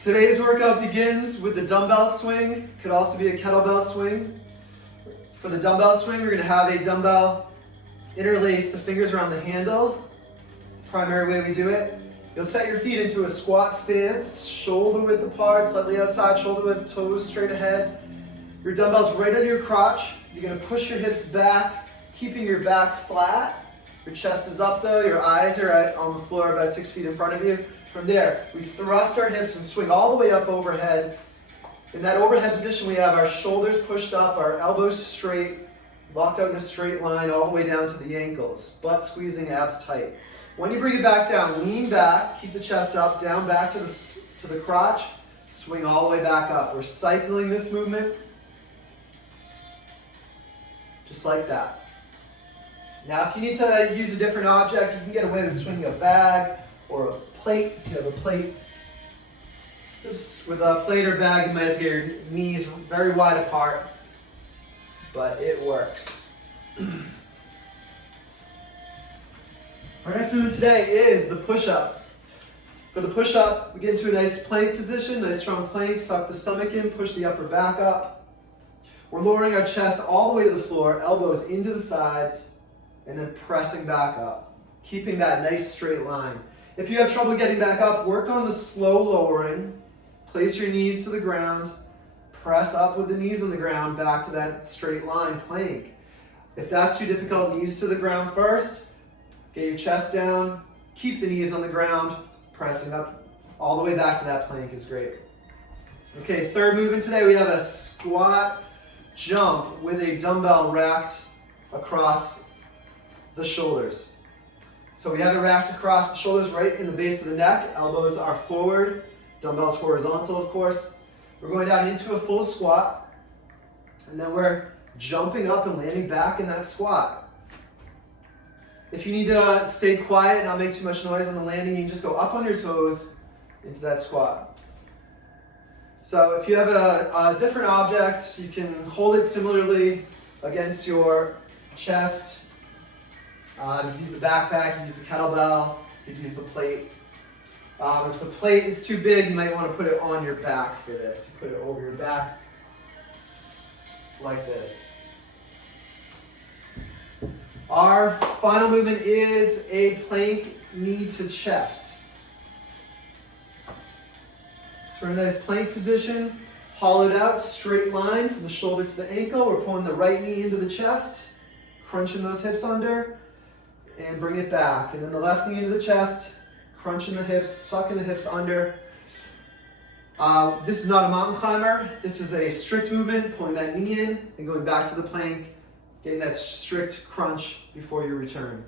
Today's workout begins with the dumbbell swing. Could also be a kettlebell swing. For the dumbbell swing, we're going to have a dumbbell interlace the fingers around the handle. It's the primary way we do it. You'll set your feet into a squat stance, shoulder width apart, slightly outside, shoulder width, toes straight ahead. Your dumbbell's right under your crotch. You're going to push your hips back, keeping your back flat. Your chest is up though, your eyes are on the floor about 6 feet in front of you. From there, we thrust our hips and swing all the way up overhead. In that overhead position, we have our shoulders pushed up, our elbows straight, locked out in a straight line all the way down to the ankles. Butt squeezing, abs tight. When you bring it back down, lean back, keep the chest up, down back to the crotch, swing all the way back up. We're cycling this movement just like that. Now, if you need to use a different object, you can get away with swinging a bag or a plate. If you have a plate, just with a plate or bag, you might have to get your knees very wide apart, but it works. Our next movement today is the push-up. For the push-up, we get into a nice plank position, nice strong plank, suck the stomach in, push the upper back up. We're lowering our chest all the way to the floor, elbows into the sides, and then pressing back up, keeping that nice straight line. If you have trouble getting back up, work on the slow lowering. Place your knees to the ground, press up with the knees on the ground back to that straight line plank. If that's too difficult, knees to the ground first, get your chest down, keep the knees on the ground, pressing up all the way back to that plank is great. Okay, third movement today, we have a squat jump with a dumbbell racked across the shoulders. So we have it racked across the shoulders right in the base of the neck. Elbows are forward, dumbbells horizontal, of course. We're going down into a full squat, and then we're jumping up and landing back in that squat. If you need to stay quiet and not make too much noise on the landing, you can just go up on your toes into that squat. So if you have a different object, you can hold it similarly against your chest. You can use the backpack, you can use the kettlebell, you can use the plate. If the plate is too big, you might want to put it on your back for this. You put it over your back like this. Our final movement is a plank knee to chest. So we're in a nice plank position, hollowed out, straight line from the shoulder to the ankle. We're pulling the right knee into the chest, crunching those hips under, and bring it back. And then the left knee into the chest, crunching the hips, sucking the hips under. This is not a mountain climber. This is a strict movement, pulling that knee in and going back to the plank, getting that strict crunch before you return.